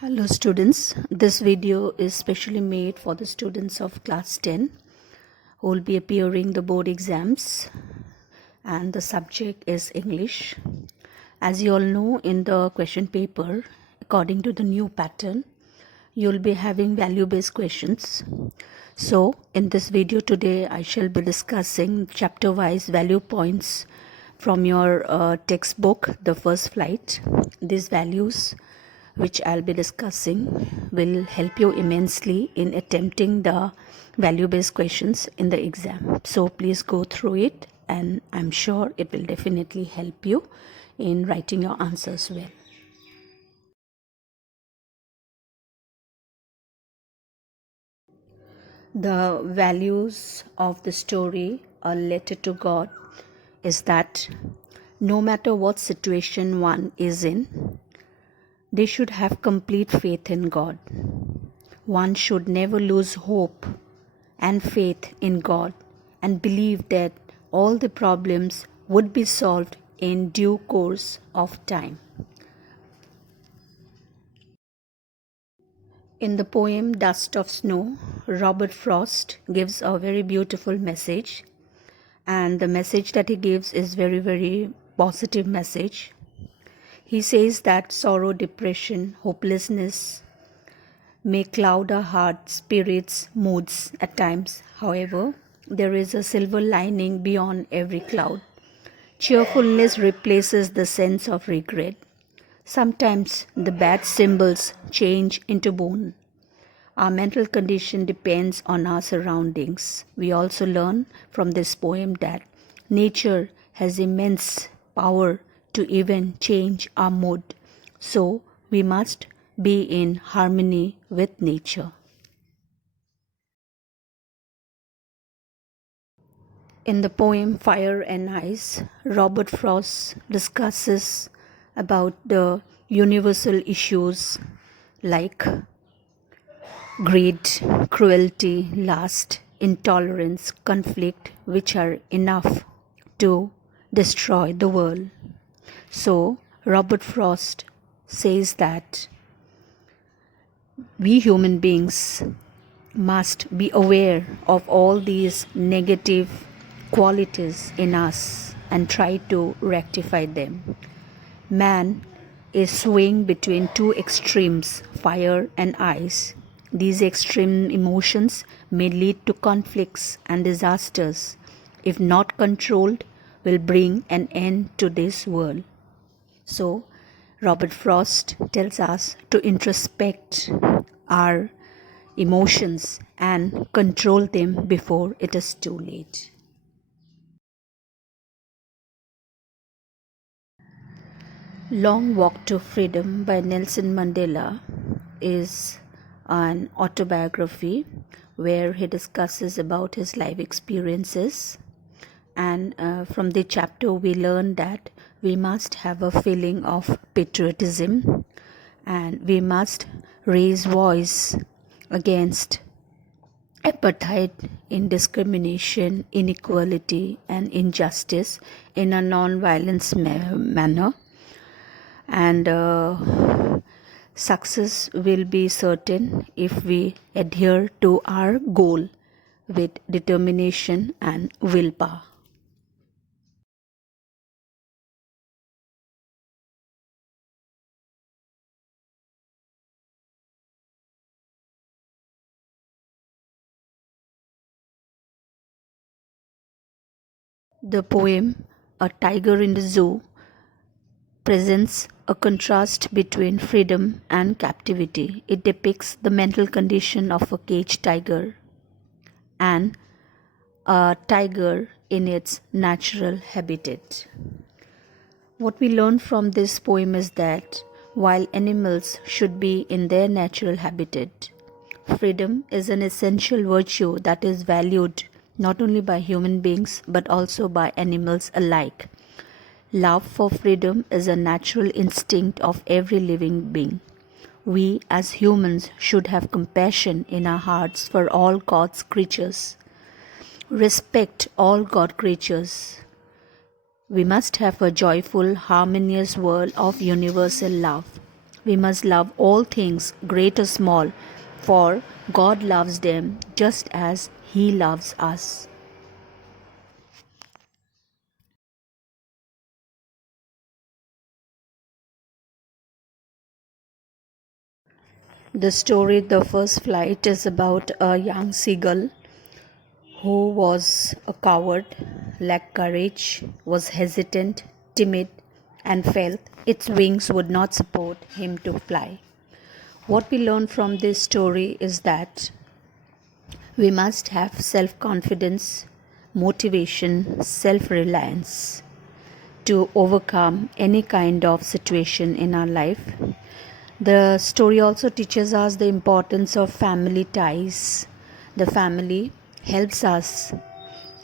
Hello students, this video is specially made for the students of class 10 who will be appearing the board exams, and the subject is English. As you all know, in the question paper, according to the new pattern, you will be having value-based questions. So in this video today, I shall be discussing chapter-wise value points from your textbook, The First Flight. These values which I'll be discussing will help you immensely in attempting the value-based questions in the exam. So please go through it, and I'm sure it will definitely help you in writing your answers well. The values of the story, A Letter to God, is that no matter what situation one is in, they should have complete faith in God. One should never lose hope and faith in God and believe that all the problems would be solved in due course of time. In the poem Dust of Snow, Robert Frost gives a very beautiful message, and the message that he gives is very positive message. He says that sorrow, depression, hopelessness may cloud our heart, spirits, moods at times. However, there is a silver lining beyond every cloud. Cheerfulness replaces the sense of regret. Sometimes the bad symbols change into bone. Our mental condition depends on our surroundings. We also learn from this poem that nature has immense power to even change our mood. So we must be in harmony with nature. In the poem Fire and Ice, Robert Frost discusses about the universal issues like greed, cruelty, lust, intolerance, conflict, which are enough to destroy the world. So, Robert Frost says that we human beings must be aware of all these negative qualities in us and try to rectify them. Man is swaying between two extremes, fire and ice. These extreme emotions may lead to conflicts and disasters. If not controlled, will bring an end to this world. So, Robert Frost tells us to introspect our emotions and control them before it is too late. Long Walk to Freedom by Nelson Mandela is an autobiography where he discusses about his life experiences, and from the chapter we learn that we must have a feeling of patriotism and we must raise voice against apartheid, indiscrimination, inequality and injustice in a non-violence manner, and success will be certain if we adhere to our goal with determination and willpower. The poem A Tiger in the Zoo presents a contrast between freedom and captivity. It depicts the mental condition of a caged tiger and a tiger in its natural habitat. What we learn from this poem is that while animals should be in their natural habitat, freedom is an essential virtue that is valued not only by human beings but also by animals alike. Love for freedom is a natural instinct of every living being. We as humans should have compassion in our hearts for all God's creatures. Respect all God creatures. We must have a joyful, harmonious world of universal love. We must love all things, great or small, for God loves them just as He loves us. The story The First Flight is about a young seagull who was a coward, lacked courage, was hesitant, timid, and felt its wings would not support him to fly. What we learn from this story is that we must have self confidence, motivation, self reliance to overcome any kind of situation in our life. The story also teaches us the importance of family ties. The family helps us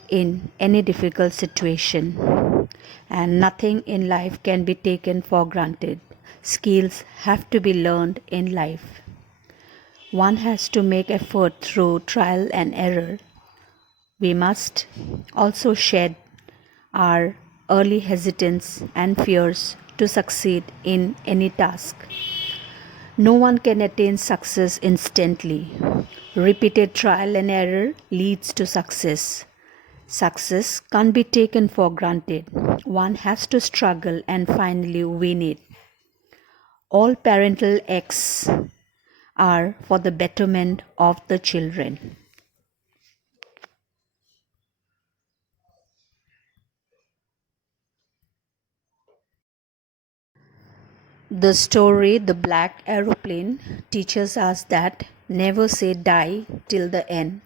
in any difficult situation, and nothing in life can be taken for granted. Skills have to be learned in life. One has to make effort through trial and error. We must also shed our early hesitance and fears to succeed in any task. No one can attain success instantly. Repeated trial and error leads to success. Success can't be taken for granted. One has to struggle and finally win it. All parental acts are for the betterment of the children. The story The Black Aeroplane teaches us that never say die till the end.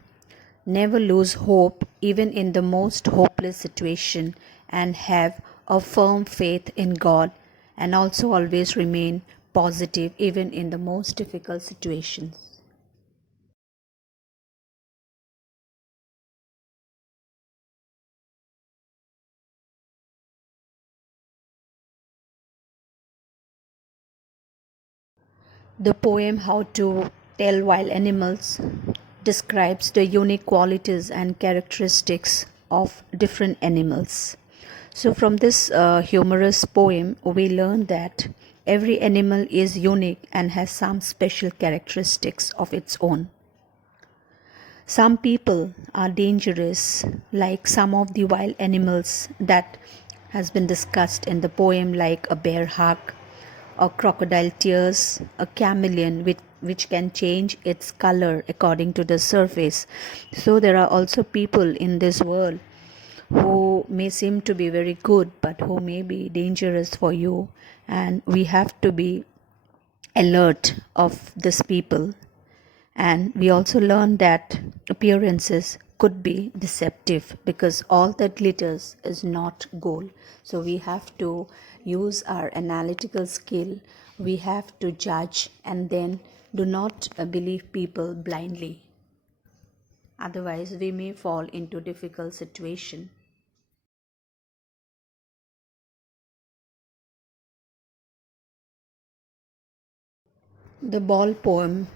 Never lose hope even in the most hopeless situation, and have a firm faith in God, and also always remain positive even in the most difficult situations. The poem How to Tell Wild Animals describes the unique qualities and characteristics of different animals. So, from this humorous poem, we learn that every animal is unique and has some special characteristics of its own. Some people are dangerous, like some of the wild animals that has been discussed in the poem, like a bear hug, a crocodile tears, a chameleon which can change its color according to the surface. So there are also people in this world who may seem to be very good but who may be dangerous for you, and we have to be alert of these people. And we also learn that appearances could be deceptive because all that glitters is not gold. So we have to use our analytical skill. We have to judge and then do not believe people blindly. Otherwise, we may fall into difficult situation. The Ball poem.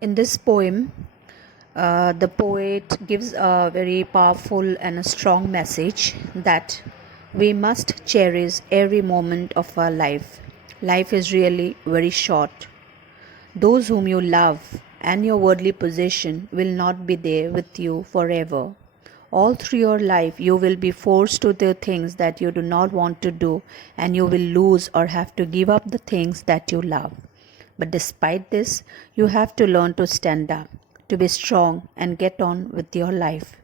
In this poem, the poet gives a very powerful and a strong message that we must cherish every moment of our life. Life is really very short. Those whom you love and your worldly possession will not be there with you forever. All through your life, you will be forced to do things that you do not want to do, and you will lose or have to give up the things that you love. But despite this, you have to learn to stand up, to be strong, and get on with your life.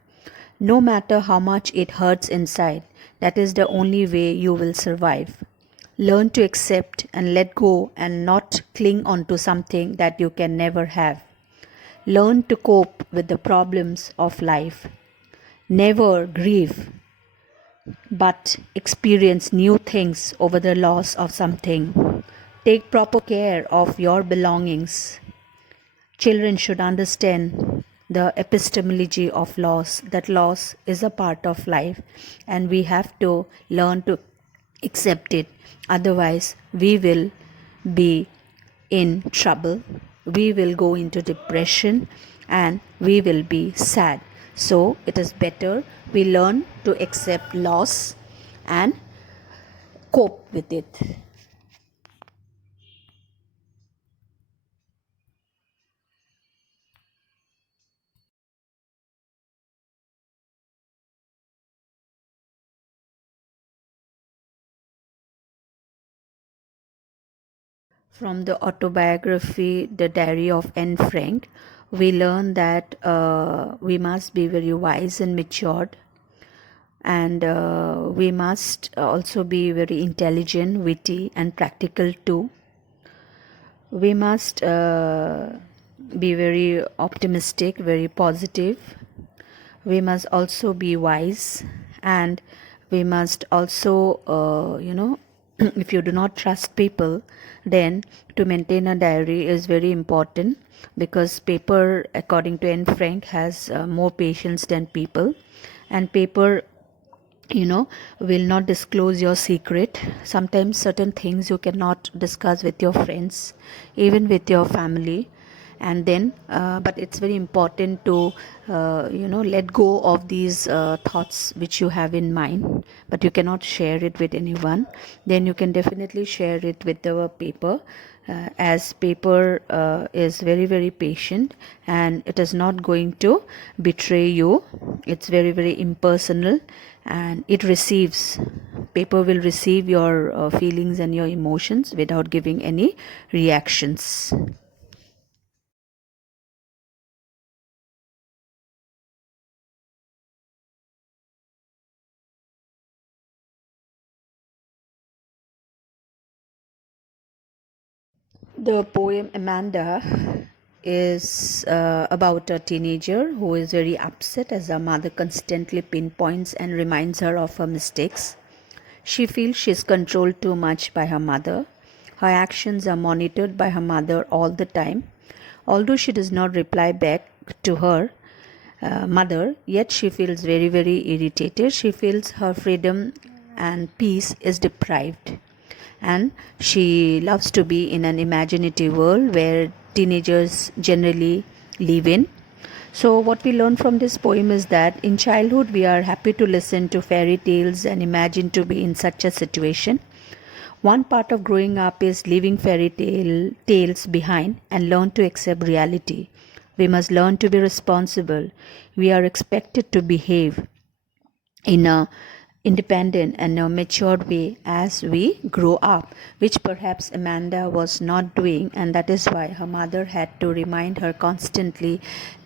No matter how much it hurts inside, that is the only way you will survive. Learn to accept and let go and not cling on to something that you can never have. Learn to cope with the problems of life. Never grieve, but experience new things over the loss of something. Take proper care of your belongings. Children should understand the epistemology of loss, that loss is a part of life and we have to learn to accept it. Otherwise, we will be in trouble, we will go into depression, and we will be sad. So, it is better we learn to accept loss and cope with it. From the autobiography, The Diary of Anne Frank, we learn that we must be very wise and matured, and we must also be very intelligent, witty, and practical too. We must be very optimistic, very positive. We must also be wise, and we must also, if you do not trust people, then to maintain a diary is very important, because paper, according to Anne Frank, has more patience than people, and paper, will not disclose your secret. Sometimes certain things you cannot discuss with your friends, even with your family. And then but it's very important to let go of these thoughts which you have in mind, but you cannot share it with anyone. Then you can definitely share it with the paper, as paper is very very patient, and it is not going to betray you. It's very very impersonal, and it receives, paper will receive your feelings and your emotions without giving any reactions. The poem Amanda is about a teenager who is very upset as her mother constantly pinpoints and reminds her of her mistakes. She feels she is controlled too much by her mother. Her actions are monitored by her mother all the time. Although she does not reply back to her mother, yet she feels very, very irritated. She feels her freedom and peace is deprived. And she loves to be in an imaginative world where teenagers generally live in. So, what we learn from this poem is that in childhood we are happy to listen to fairy tales and imagine to be in such a situation. One part of growing up is leaving tales behind and learn to accept reality. We must learn to be responsible. We are expected to behave in a independent and a matured way as we grow up, which perhaps Amanda was not doing, and that is why her mother had to remind her constantly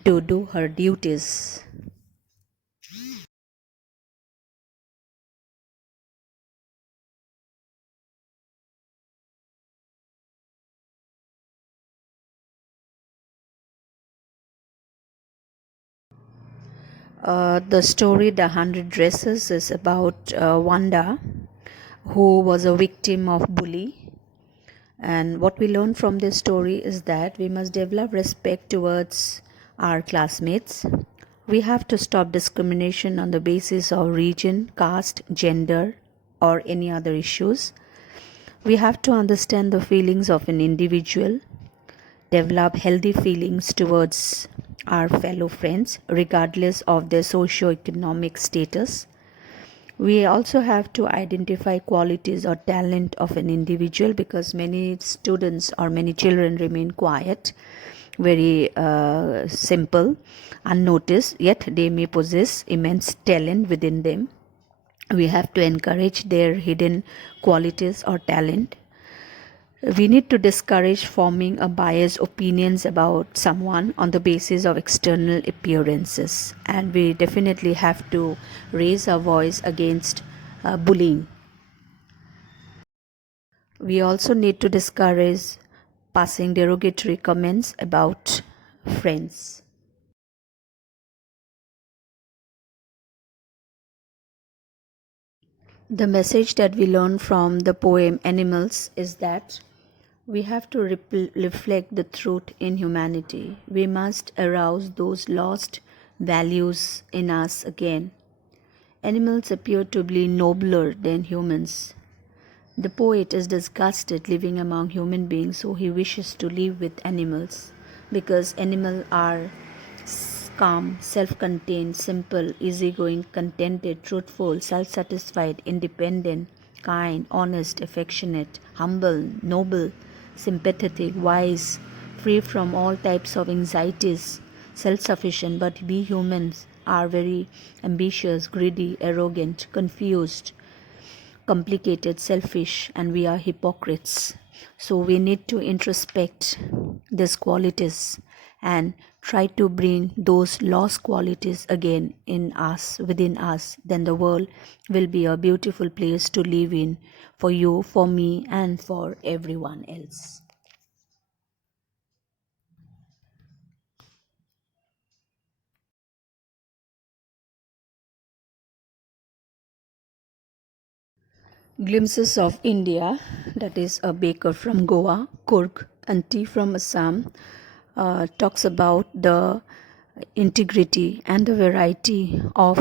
to do her duties. The story The Hundred Dresses is about Wanda, who was a victim of bully. And what we learn from this story is that we must develop respect towards our classmates. We have to stop discrimination on the basis of region, caste, gender, or any other issues. We have to understand the feelings of an individual, develop healthy feelings towards our fellow friends, regardless of their socio-economic status. We also have to identify qualities or talent of an individual, because many students or many children remain quiet, very simple, unnoticed, yet they may possess immense talent within them. We have to encourage their hidden qualities or talent. We need to discourage forming a biased opinions about someone on the basis of external appearances, and we definitely have to raise our voice against bullying. We also need to discourage passing derogatory comments about friends. The message that we learn from the poem Animals is that we have to reflect the truth in humanity. We must arouse those lost values in us again. Animals appear to be nobler than humans. The poet is disgusted living among human beings, so he wishes to live with animals, because animals are calm, self contained, simple, easygoing, contented, truthful, self satisfied, independent, kind, honest, affectionate, humble, noble, sympathetic, wise, free from all types of anxieties, self sufficient. But we humans are very ambitious, greedy, arrogant, confused, complicated, selfish, and we are hypocrites. So we need to introspect these qualities and try to bring those lost qualities again in us, within us. Then the world will be a beautiful place to live in for you, for me, and for everyone else. Glimpses of India, that is a baker from Goa, Kurg, and tea from Assam, talks about the integrity and the variety of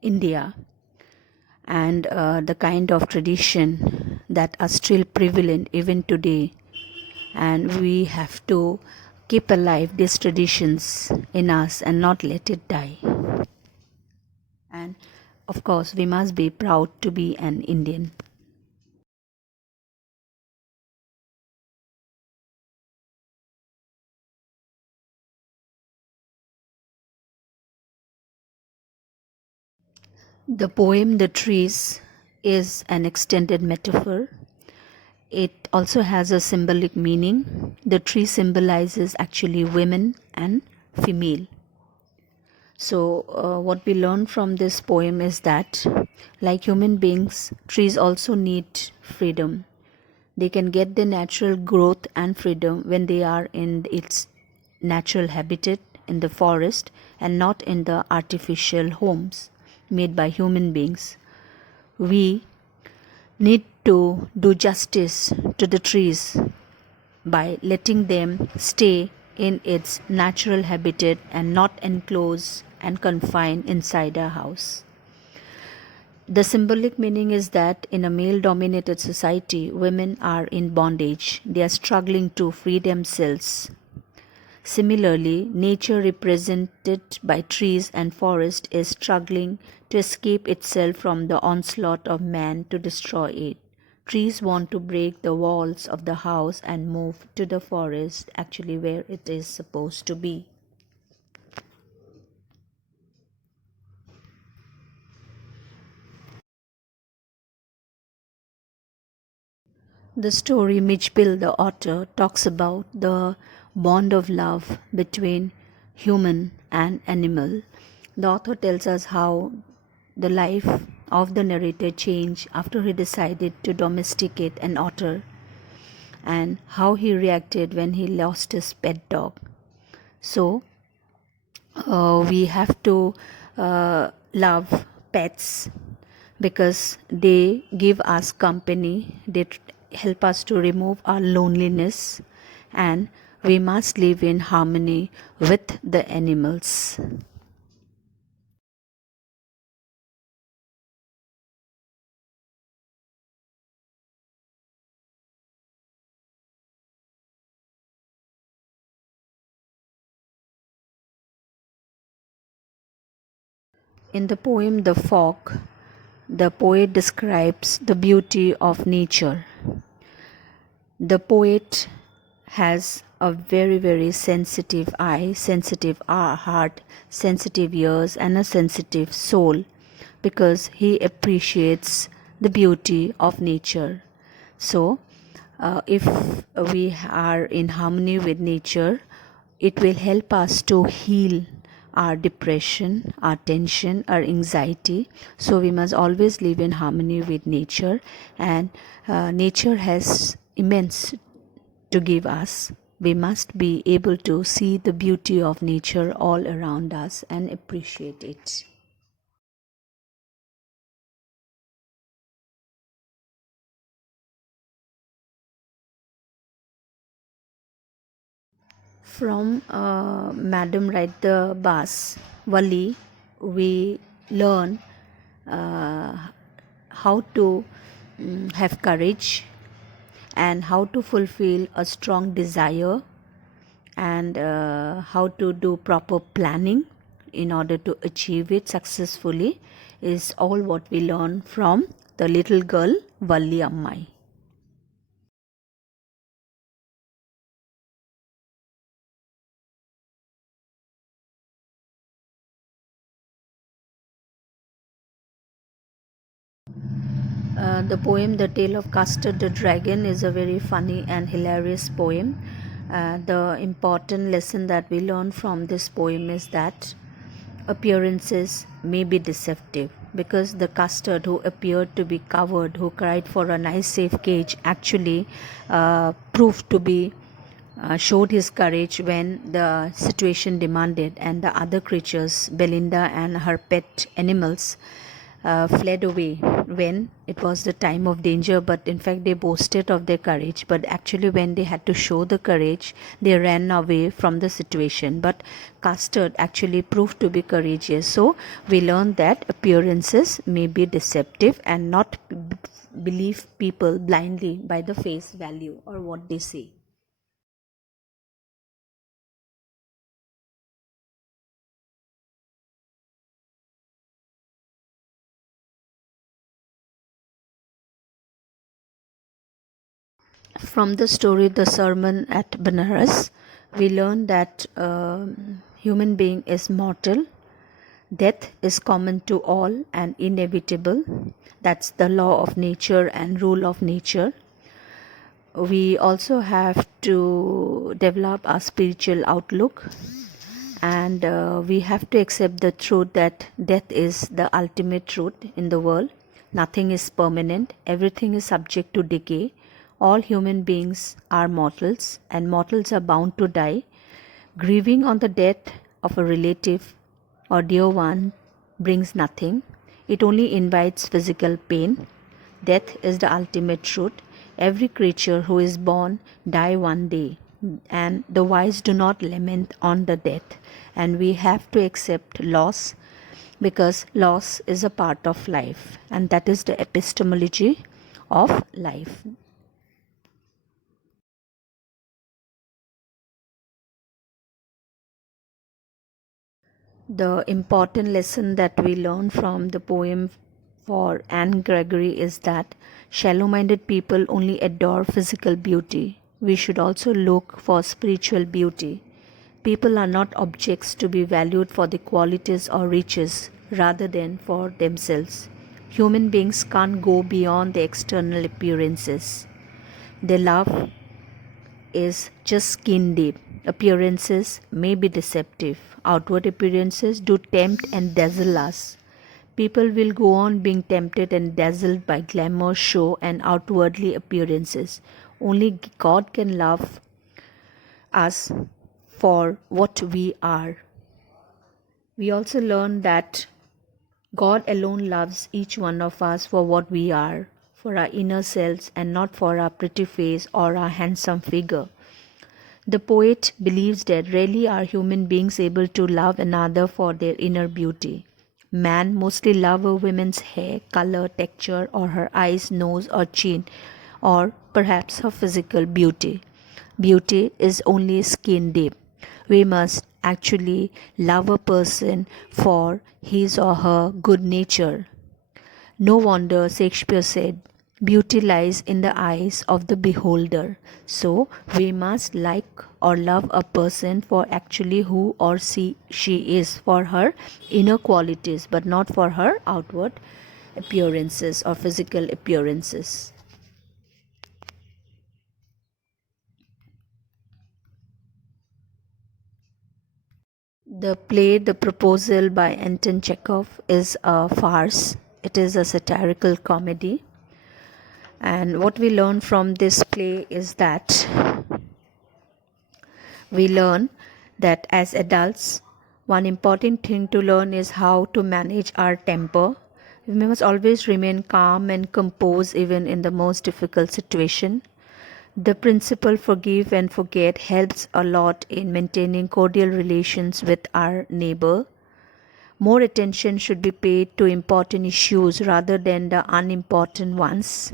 India and the kind of tradition that are still prevalent even today. And we have to keep alive these traditions in us and not let it die. And of course, we must be proud to be an Indian. The poem The Trees is an extended metaphor. It also has a symbolic meaning. The tree symbolizes actually women and female. So, what we learn from this poem is that, like human beings, trees also need freedom. They can get the natural growth and freedom when they are in its natural habitat in the forest and not in the artificial homes made by human beings. We need to do justice to the trees by letting them stay in its natural habitat and not enclose and confine inside a house. The symbolic meaning is that in a male dominated society, women are in bondage. They are struggling to free themselves. Similarly, nature represented by trees and forest is struggling to escape itself from the onslaught of man to destroy it. Trees want to break the walls of the house and move to the forest, actually where it is supposed to be. The story Mitchell the author talks about the bond of love between human and animal. The author tells us how the life of the narrator changed after he decided to domesticate an otter and how he reacted when he lost his pet dog. So, we have to love pets because they give us company, they help us to remove our loneliness, and we must live in harmony with the animals. In the poem The Fog, the poet describes the beauty of nature. The poet has a very, very sensitive eye, sensitive heart, sensitive ears, and a sensitive soul because he appreciates the beauty of nature. So, if we are in harmony with nature, it will help us to heal our depression, our tension, our anxiety. So, we must always live in harmony with nature, and nature has immense to give us. We must be able to see the beauty of nature all around us and appreciate it. From Madam Ride the Bus, Wali, we learn uh, how to have courage and how to fulfill a strong desire and how to do proper planning in order to achieve it successfully is all what we learn from the little girl Valli Ammai. The poem The Tale of Custard the Dragon is a very funny and hilarious poem. The important lesson that we learn from this poem is that appearances may be deceptive, because the custard who appeared to be covered, who cried for a nice safe cage, actually proved to be showed his courage when the situation demanded, and the other creatures, Belinda and her pet animals, fled away when it was the time of danger. But in fact, they boasted of their courage, but actually when they had to show the courage, they ran away from the situation. But Custard actually proved to be courageous. So we learned that appearances may be deceptive, and not believe people blindly by the face value or what they say. From the story The Sermon at Banaras, we learn that human being is mortal, death is common to all and inevitable. That's the law of nature and rule of nature. We also have to develop our spiritual outlook, and we have to accept the truth that death is the ultimate truth in the world. Nothing is permanent, everything is subject to decay. All human beings are mortals, and mortals are bound to die. Grieving on the death of a relative or dear one brings nothing, it only invites physical pain. Death is the ultimate truth. Every creature who is born die one day, and the wise do not lament on the death. And we have to accept loss, because loss is a part of life, and that is the epistemology of life. The important lesson that we learn from the poem for Anne Gregory is that shallow minded people only adore physical beauty. We should also look for spiritual beauty. People are not objects to be valued for the qualities or riches rather than for themselves. Human beings can't go beyond the external appearances. Their love is just skin deep. Appearances may be deceptive. Outward appearances do tempt and dazzle us. People will go on being tempted and dazzled by glamour, show, and outwardly appearances. Only God can love us for what we are. We also learn that God alone loves each one of us for what we are, for our inner selves, and not for our pretty face or our handsome figure. The poet believes that rarely are human beings able to love another for their inner beauty. Man mostly loves a woman's hair, color, texture, or her eyes, nose, or chin, or perhaps her physical beauty. Beauty is only skin deep. We must actually love a person for his or her good nature. No wonder Shakespeare said, "Beauty lies in the eyes of the beholder." So we must like or love a person for actually who or she is, for her inner qualities, but not for her outward appearances or physical appearances. The play The Proposal by Anton Chekhov is a farce. It is a satirical comedy. And what we learn from this play is that we learn that as adults, one important thing to learn is how to manage our temper. We must always remain calm and composed even in the most difficult situation. The principle forgive and forget helps a lot in maintaining cordial relations with our neighbor. More attention should be paid to important issues rather than the unimportant ones.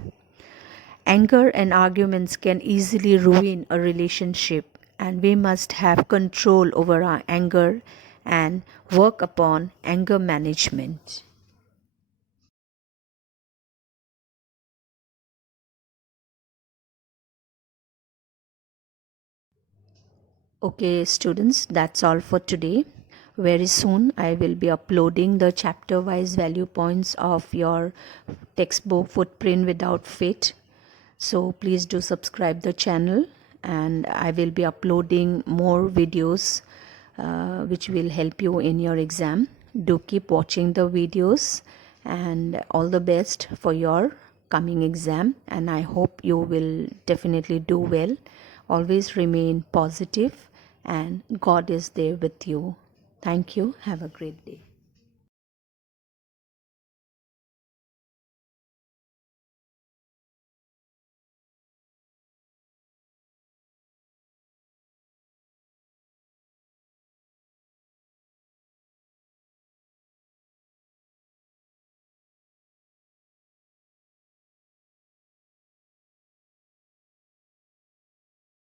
Anger and arguments can easily ruin a relationship, and we must have control over our anger and work upon anger management. Okay, students, that's all for today. Very soon I will be uploading the chapter wise value points of your textbook Footprint Without Fit. So please do subscribe the channel, and I will be uploading more videos which will help you in your exam. Do keep watching the videos, and all the best for your coming exam, and I hope you will definitely do well. Always remain positive, and God is there with you. Thank you. Have a great day.